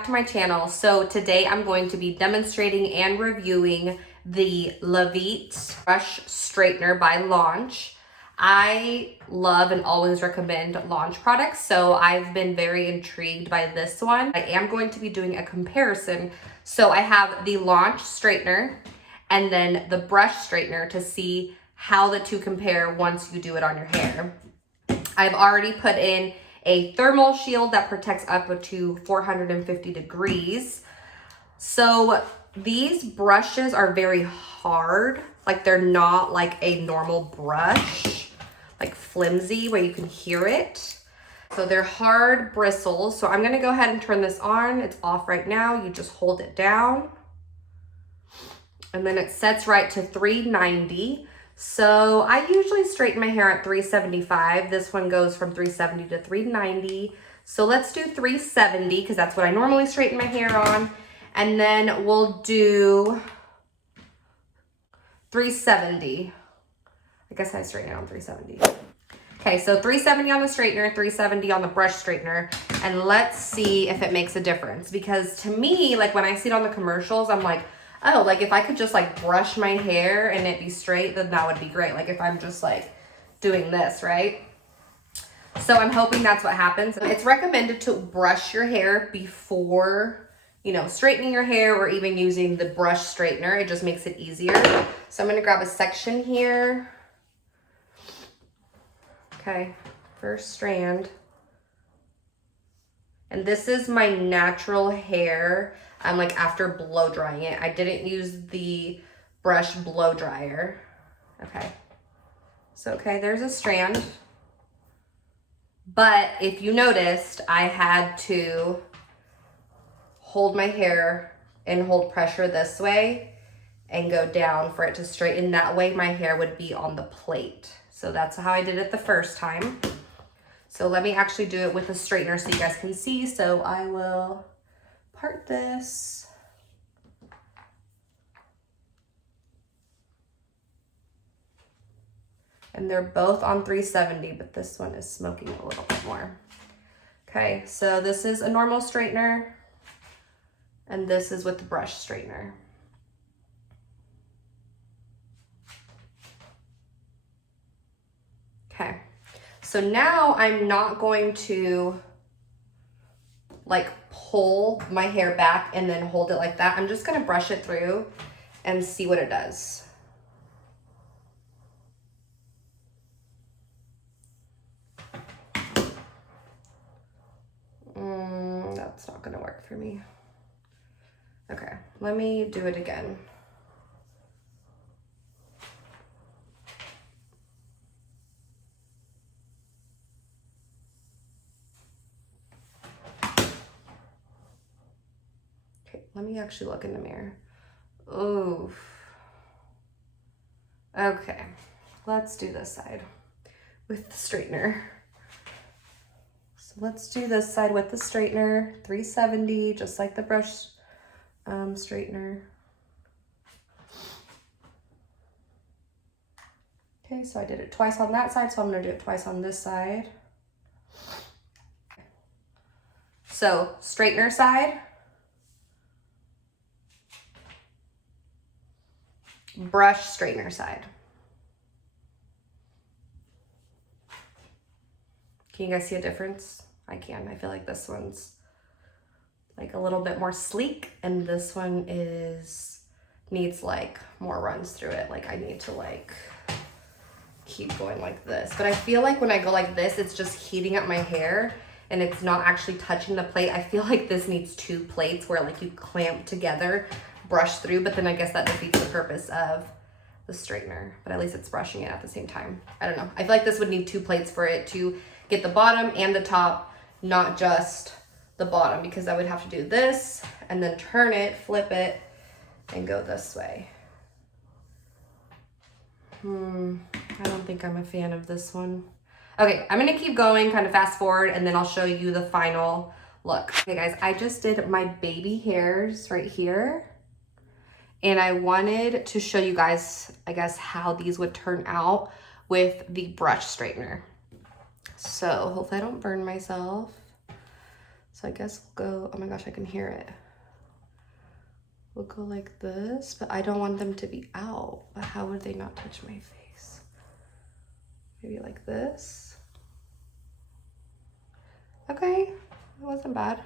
back to my channel. So today I'm going to be demonstrating and reviewing the Vite brush straightener by Launch. I love and always recommend Launch products, so I've been very intrigued by this one. I am going to be doing a comparison. So I have the Launch straightener and then the brush straightener to see how the two compare once you do it on your hair. I've already put in a thermal shield that protects up to 450 degrees. So these brushes are very hard. Like they're not like a normal brush, like flimsy where you can hear it. So they're hard bristles. So I'm gonna go ahead and turn this on. It's off right now. You just hold it down. And then it sets right to 390. So I usually straighten my hair at 375. This one goes from 370 to 390. So let's do 370 because that's what I normally straighten my hair on. And then we'll do 370. I guess I straighten it on 370. Okay, so 370 on the straightener, 370 on the brush straightener. And let's see if it makes a difference. Because to me, like when I see it on the commercials, I'm like, oh, like if I could just like brush my hair and it be straight, then that would be great. Like if I'm just like doing this, right? So I'm hoping that's what happens. It's recommended to brush your hair before, you know, straightening your hair or even using the brush straightener. It just makes it easier. So I'm gonna grab a section here. Okay, first strand. And this is my natural hair. Like after blow drying it. I didn't use the brush blow dryer. Okay. So, okay, there's a strand. But if you noticed, I had to hold my hair and hold pressure this way and go down for it to straighten. That way my hair would be on the plate. So that's how I did it the first time. So let me actually do it with a straightener so you guys can see. So I will part this. And they're both on 370, but this one is smoking a little bit more. Okay, so this is a normal straightener, and this is with the brush straightener. Okay, so now I'm not going to like pull my hair back and then hold it like that. I'm just gonna brush it through and see what it does. That's not gonna work for me. Okay, let me do it again. Okay, let me actually look in the mirror. Oof. Okay, let's do this side with the straightener. So let's do this side with the straightener, 370, just like the brush straightener. Okay, so I did it twice on that side, so I'm gonna do it twice on this side. So straightener side, brush straightener side. Can you guys see a difference? I can. I feel like this one's like a little bit more sleek and this one needs like more runs through it. Like I need to like keep going like this. But I feel like when I go like this, it's just heating up my hair and it's not actually touching the plate. I feel like this needs two plates where like you clamp together, brush through, but then I guess that defeats the purpose of the straightener, but at least it's brushing it at the same time. I don't know. I feel like this would need two plates for it to get the bottom and the top, not just the bottom, because I would have to do this and then turn it, flip it, and go this way. I don't think I'm a fan of this one. Okay, I'm gonna keep going, kind of fast forward, and then I'll show you the final look. Okay guys, I just did my baby hairs right here. And I wanted to show you guys, I guess, how these would turn out with the brush straightener. So hopefully I don't burn myself. So I guess we'll go, oh my gosh, I can hear it. We'll go like this, but I don't want them to be out. But how would they not touch my face? Maybe like this. Okay, it wasn't bad.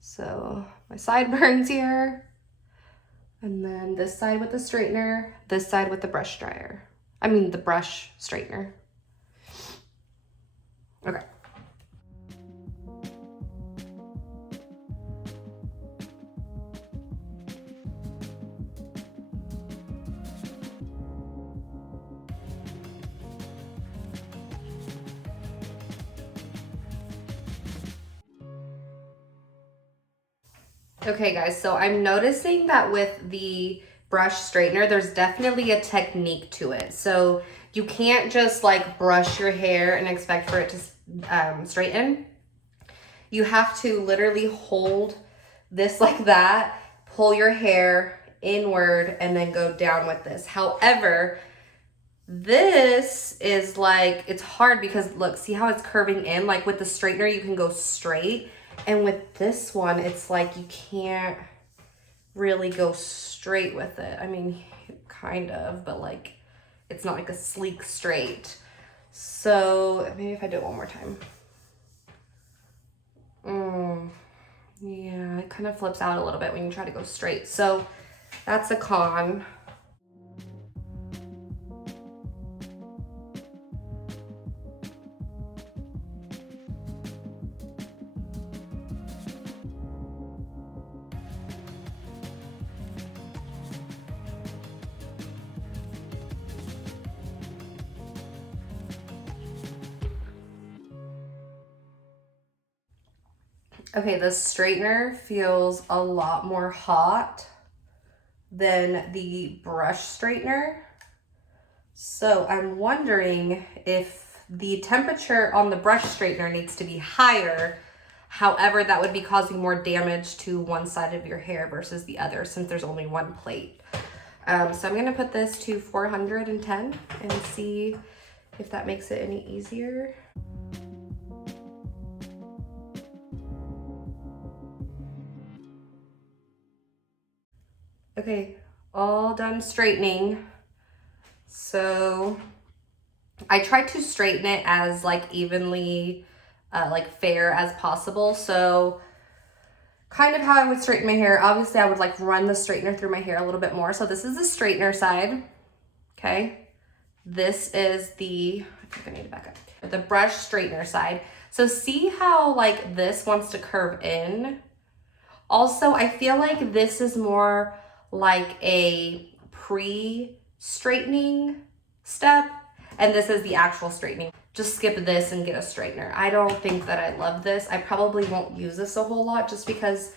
So my sideburns here, and then this side with the straightener, this side with the brush dryer. I mean the brush straightener. Okay. Okay guys, so I'm noticing that with the brush straightener, there's definitely a technique to it. So you can't just like brush your hair and expect for it to straighten. You have to literally hold this like that, pull your hair inward, and then go down with this. However, this is like, it's hard because look, see how it's curving in? Like with the straightener, you can go straight. And with this one, it's like you can't really go straight with it. I mean, kind of, but like, it's not like a sleek straight. So maybe if I do it one more time. Yeah, it kind of flips out a little bit when you try to go straight. So that's a con. Okay, the straightener feels a lot more hot than the brush straightener. So I'm wondering if the temperature on the brush straightener needs to be higher. However, that would be causing more damage to one side of your hair versus the other since there's only one plate. So I'm gonna put this to 410 and see if that makes it any easier. Okay, all done straightening. So I tried to straighten it as like evenly, like fair as possible. So kind of how I would straighten my hair. Obviously I would like run the straightener through my hair a little bit more. So this is the straightener side, okay? This is the, I think I need to back up, the brush straightener side. So see how like this wants to curve in? Also, I feel like this is more like a pre-straightening step, and this is the actual straightening. Just skip this and get a straightener. I don't think that I love this. I probably won't use this a whole lot just because,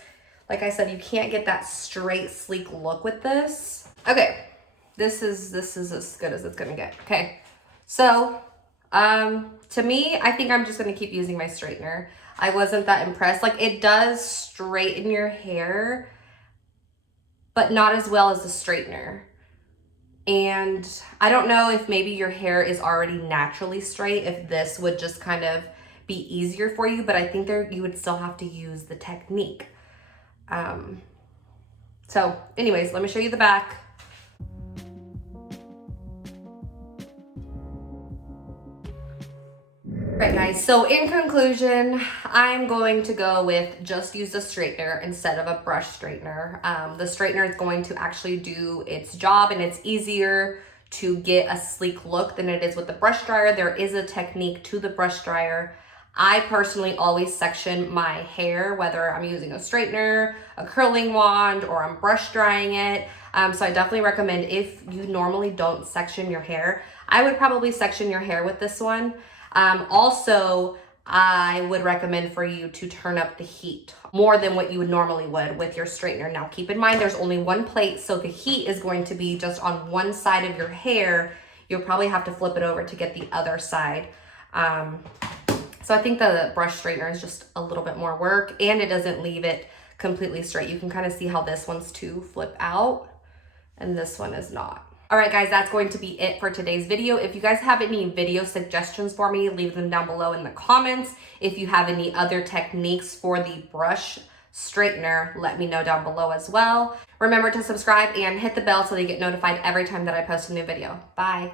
like I said, you can't get that straight, sleek look with this. Okay, this is as good as it's gonna get. Okay, so to me, I think I'm just gonna keep using my straightener. I wasn't that impressed. Like it does straighten your hair, but not as well as the straightener. And I don't know if maybe your hair is already naturally straight, if this would just kind of be easier for you, but I think you would still have to use the technique. So anyways, let me show you the back. Right guys, so in conclusion, I'm going to go with just use the straightener instead of a brush straightener. The straightener is going to actually do its job, and it's easier to get a sleek look than it is with the brush dryer. There is a technique to the brush dryer. I personally always section my hair, whether I'm using a straightener, a curling wand, or I'm brush drying it. So I definitely recommend, if you normally don't section your hair, I would probably section your hair with this one. Also, I would recommend for you to turn up the heat more than what you would normally would with your straightener. Now, keep in mind, there's only one plate, so the heat is going to be just on one side of your hair. You'll probably have to flip it over to get the other side. So I think the brush straightener is just a little bit more work, and it doesn't leave it completely straight. You can kind of see how this one's to flip out, and this one is not. All right, guys, that's going to be it for today's video. If you guys have any video suggestions for me, leave them down below in the comments. If you have any other techniques for the brush straightener, let me know down below as well. Remember to subscribe and hit the bell so that you get notified every time that I post a new video. Bye.